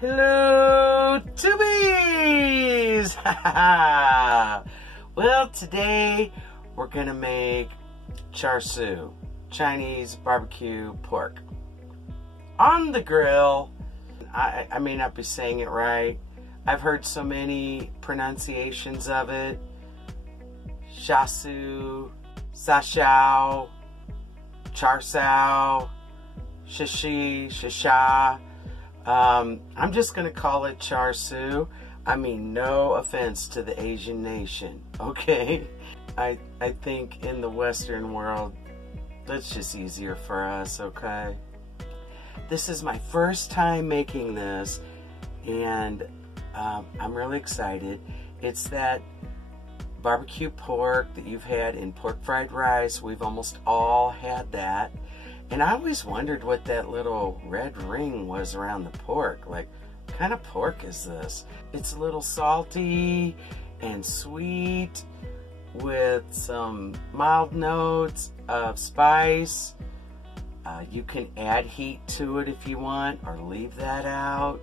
Hello, Tubies! Well, today we're gonna make Char Siu, Chinese barbecue pork. On the grill, I may not be saying it right. I've heard so many pronunciations of it. Char Siu, Char Siu, Shisha. I'm just going to call it Char Siu. I mean, no offense to the Asian nation, okay? I think in the Western world, that's just easier for us, okay? This is my first time making this, and I'm really excited. It's that barbecue pork that you've had in pork fried rice. We've almost all had that. And I always wondered what that little red ring was around the pork. Like, what kind of pork is this? It's a little salty and sweet with some mild notes of spice. You can add heat to it if you want, or leave that out.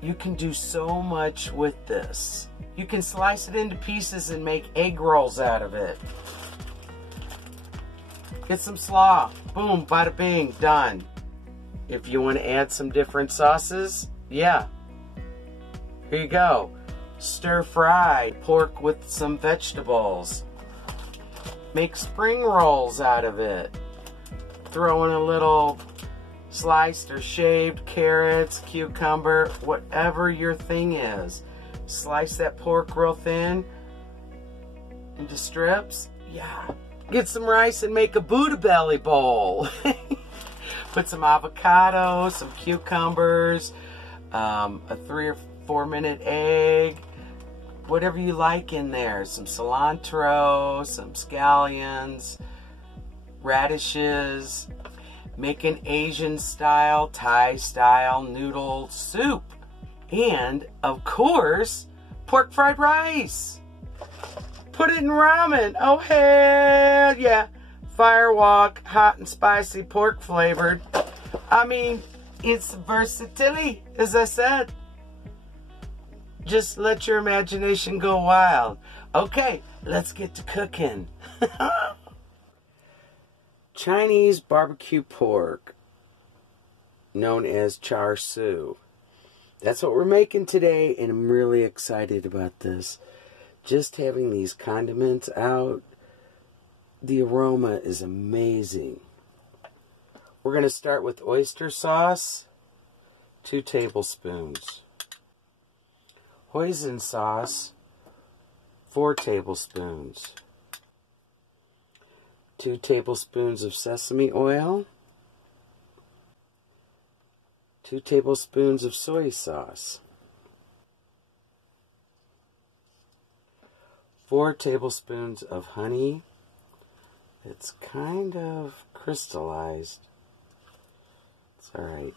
You can do so much with this. You can slice it into pieces and make egg rolls out of it. Get some slaw. Boom, bada bing, done. If you want to add some different sauces, yeah. Here you go. Stir fry pork with some vegetables. Make spring rolls out of it. Throw in a little sliced or shaved carrots, cucumber, whatever your thing is. Slice that pork real thin into strips. Yeah. Get some rice and make a Buddha belly bowl. Put some avocado, some cucumbers, a 3 or 4 minute egg, whatever you like in there. Some cilantro, some scallions, radishes. Make an Asian style, Thai style noodle soup. And, of course, pork fried rice. Put it in ramen. Oh, hell yeah. Fire wok, hot and spicy, pork flavored. I mean, it's versatility, as I said. Just let your imagination go wild. Okay, let's get to cooking. Chinese barbecue pork, known as Char Siu. That's what we're making today, and I'm really excited about this. Just having these condiments out, the aroma is amazing. We're going to start with oyster sauce, 2 tablespoons. Hoisin sauce, 4 tablespoons. 2 tablespoons of sesame oil. 2 tablespoons of soy sauce. 4 tablespoons of honey. It's kind of crystallized. It's alright.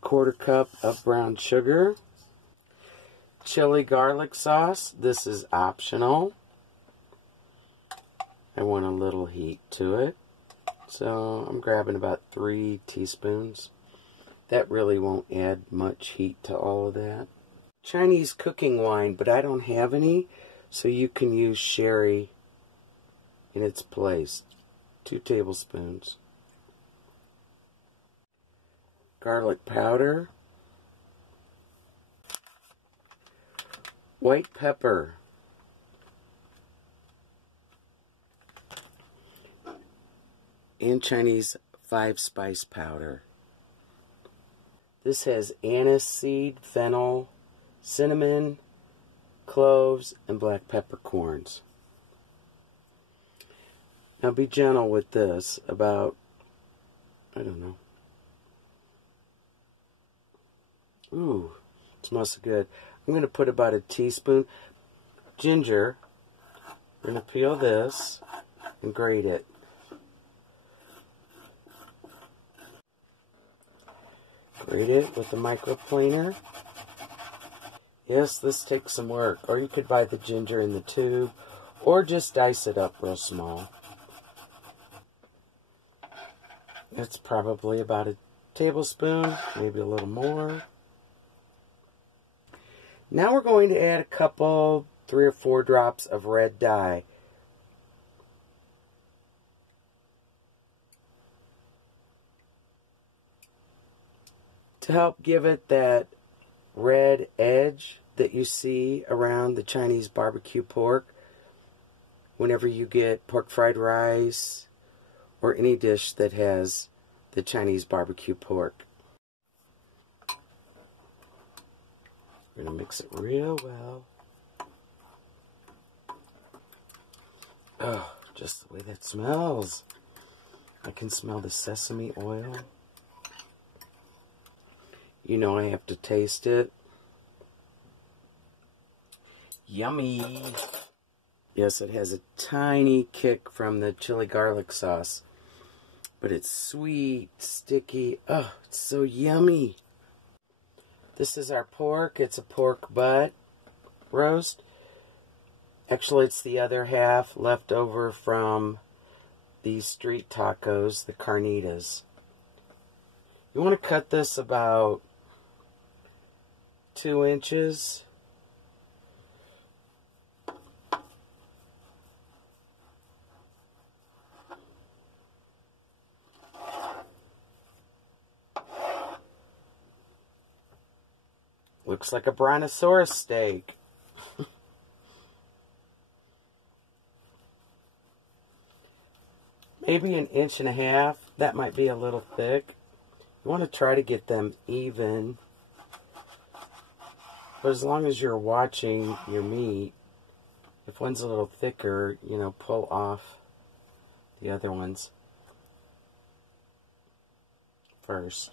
1/4 cup of brown sugar. Chili garlic sauce. This is optional. I want a little heat to it. So I'm grabbing about 3 teaspoons. That really won't add much heat to all of that. Chinese cooking wine, but I don't have any, so you can use sherry in its place. 2 tablespoons. Garlic powder. White pepper. And Chinese 5-spice powder. This has anise seed, fennel, cinnamon, cloves, and black peppercorns. Now be gentle with this, about, I don't know. Ooh, it smells so good. I'm going to put about a teaspoon. Ginger. I'm going to peel this and grate it. Grate it with a microplaner. Yes, this takes some work. Or you could buy the ginger in the tube, or just dice it up real small. It's probably about a tablespoon, maybe a little more. Now we're going to add a couple, 3 or 4 drops of red dye. To help give it that red edge that you see around the Chinese barbecue pork whenever you get pork fried rice or any dish that has the Chinese barbecue pork. We're going to mix it real well. Oh, just the way that smells. I can smell the sesame oil. You know I have to taste it. Yummy! Yes, it has a tiny kick from the chili garlic sauce. But it's sweet, sticky. Oh, it's so yummy. This is our pork. It's a pork butt roast. Actually, it's the other half left over from these street tacos, the carnitas. You want to cut this about 2 inches. Looks like a brontosaurus steak. Maybe 1.5 inches. That might be a little thick. You want to try to get them even. But as long as you're watching your meat, if one's a little thicker, you know, pull off the other ones first.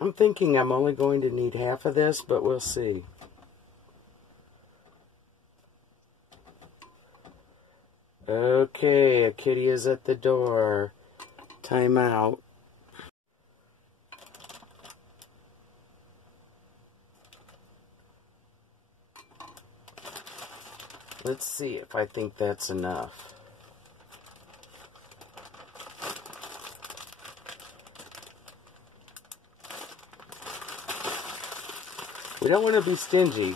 I'm thinking I'm only going to need half of this, but we'll see. Okay, a kitty is at the door. Time out. Let's see if I think that's enough. We don't want to be stingy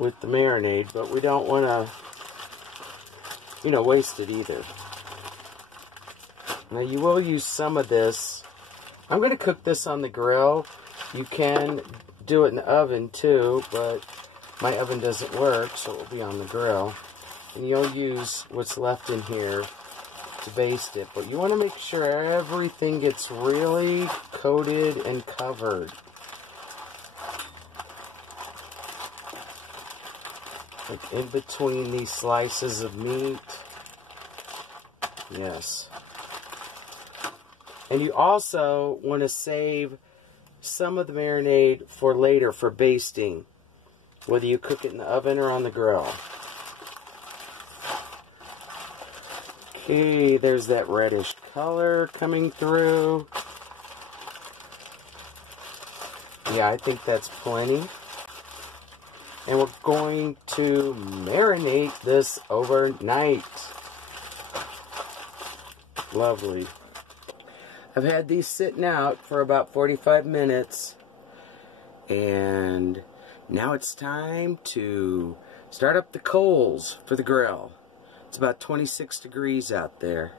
with the marinade, but we don't want to, you know, waste it either. Now you will use some of this. I'm going to cook this on the grill. You can do it in the oven too, but my oven doesn't work, so it will be on the grill. And you'll use what's left in here to baste it, but you want to make sure everything gets really coated and covered. Like in between these slices of meat. Yes. And you also want to save some of the marinade for later for basting, whether you cook it in the oven or on the grill. Okay, there's that reddish color coming through. Yeah, I think that's plenty. And we're going to marinate this overnight. Lovely. I've had these sitting out for about 45 minutes. And now it's time to start up the coals for the grill. It's about 26 degrees out there.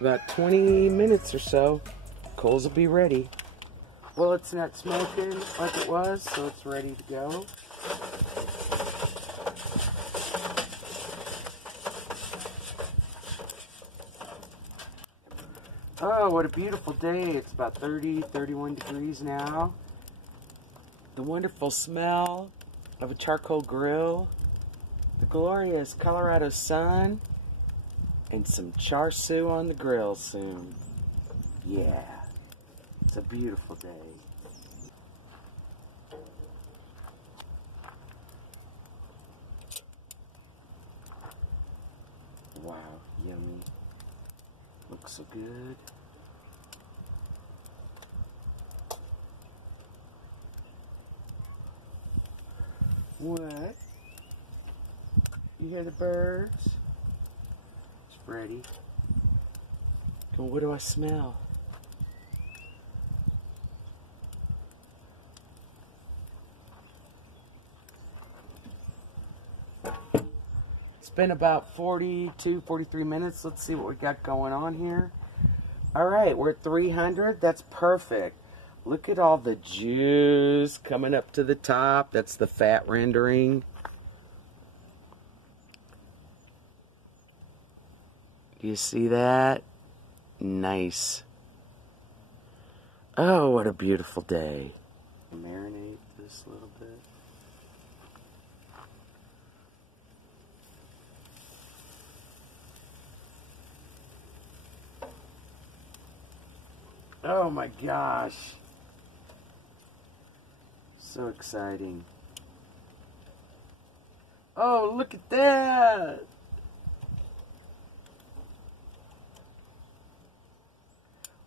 About 20 minutes or so, coals will be ready. Well, it's not smoking like it was, so it's ready to go. Oh, what a beautiful day. It's about 30, 31 degrees now. The wonderful smell of a charcoal grill, the glorious Colorado sun, and some Char Siu on the grill soon. Yeah, it's a beautiful day. Wow, yummy. Looks so good. What? You hear the birds? It's ready. Well, what do I smell? It's been about 42, 43 minutes. Let's see what we got going on here. All right, we're at 300. That's perfect. Look at all the juice coming up to the top. That's the fat rendering. Do you see that? Nice. Oh, what a beautiful day. Marinate this a little bit. Oh my gosh. So exciting. Oh, look at that.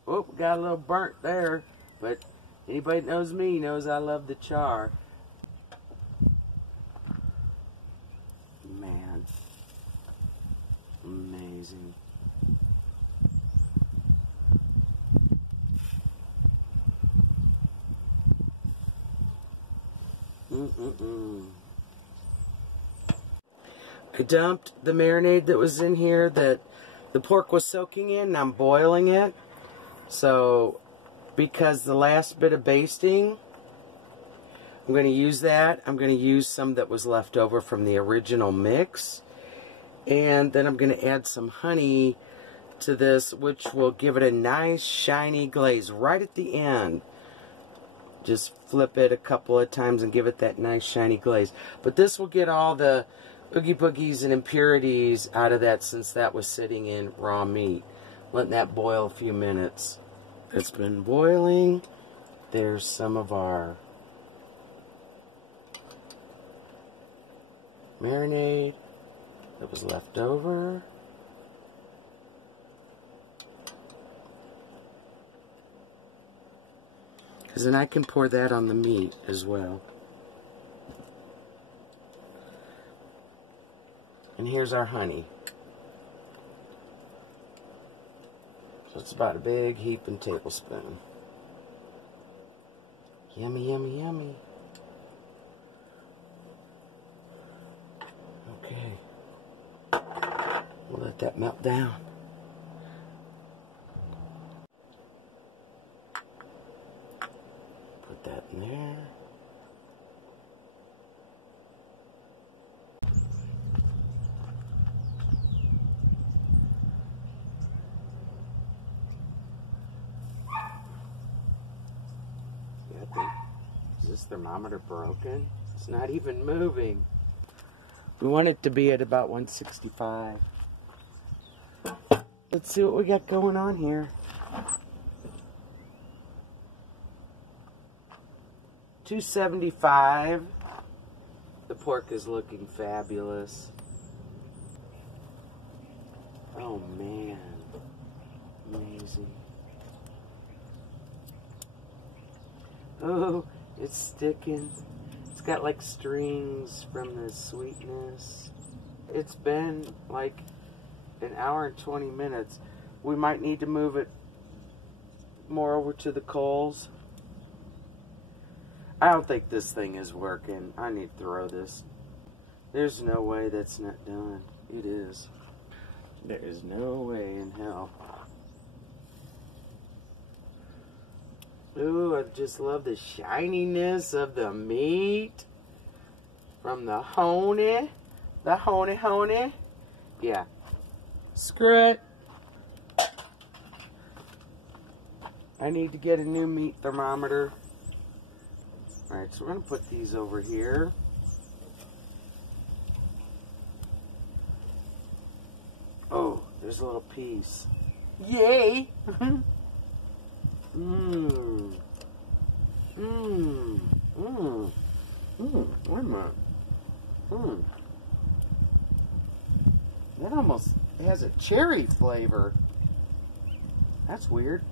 Oh, got a little burnt there, but anybody that knows me knows I love the char. Man, amazing. I dumped the marinade that was in here that the pork was soaking in, and I'm boiling it. So, because the last bit of basting, I'm going to use that. I'm going to use some that was left over from the original mix. And then I'm going to add some honey to this, which will give it a nice shiny glaze right at the end. Just flip it a couple of times and give it that nice shiny glaze. But this will get all the oogie boogies and impurities out of that, since that was sitting in raw meat. Letting that boil a few minutes. It's been boiling. There's some of our marinade that was left over. Because then I can pour that on the meat as well. And here's our honey. So it's about a big heaping tablespoon. Yummy, yummy, yummy. Okay. We'll let that melt down. Put that in there. Is this thermometer broken? It's not even moving. We want it to be at about 165. Let's see what we got going on here. 275. The pork is looking fabulous. Oh man, amazing. Oh, it's sticking. It's got like strings from the sweetness. It's been like an hour and 20 minutes. We might need to move it more over to the coals. I don't think this thing is working. I need to throw this. There's no way that's not done. It is. There is no way in hell. Ooh, I just love the shininess of the meat from the honey. The honey. Yeah. Screw it. I need to get a new meat thermometer. Alright, so we're going to put these over here. Oh, there's a little piece. Yay! Mmm. Mmm. Mmm. Mmm. Wait a minute. Mmm. That almost has a cherry flavor. That's weird.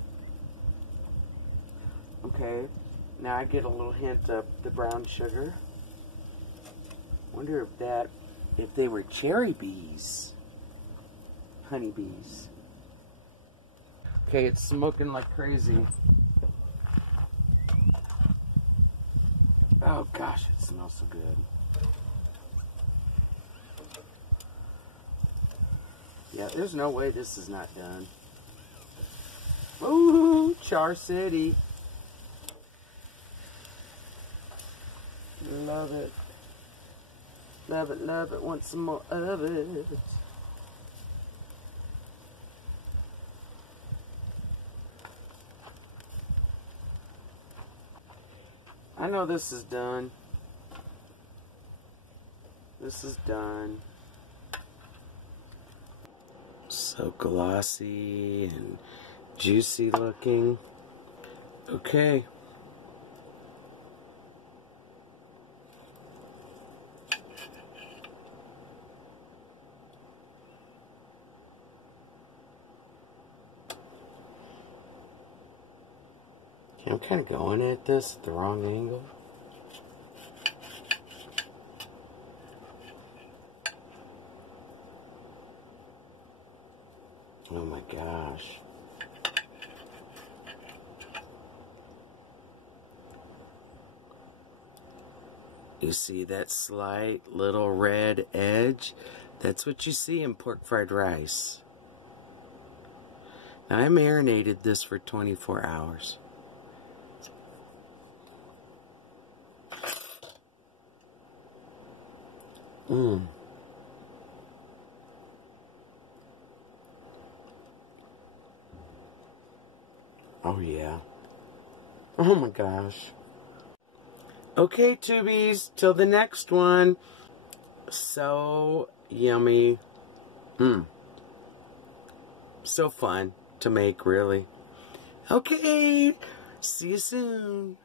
Okay. Now I get a little hint of the brown sugar. Wonder if they were cherry bees. Honey bees. Okay, it's smoking like crazy. Oh gosh, it smells so good. Yeah, there's no way this is not done. Ooh, Char City. Love it. Love it, love it. Want some more of it. I know this is done. This is done. So glossy and juicy looking. Okay. I'm kind of going at this at the wrong angle. Oh my gosh. You see that slight little red edge? That's what you see in pork fried rice. Now I marinated this for 24 hours. Mmm. Oh yeah. Oh my gosh. Okay, tubies, till the next one. So yummy. Mmm. So fun to make, really. Okay, see you soon.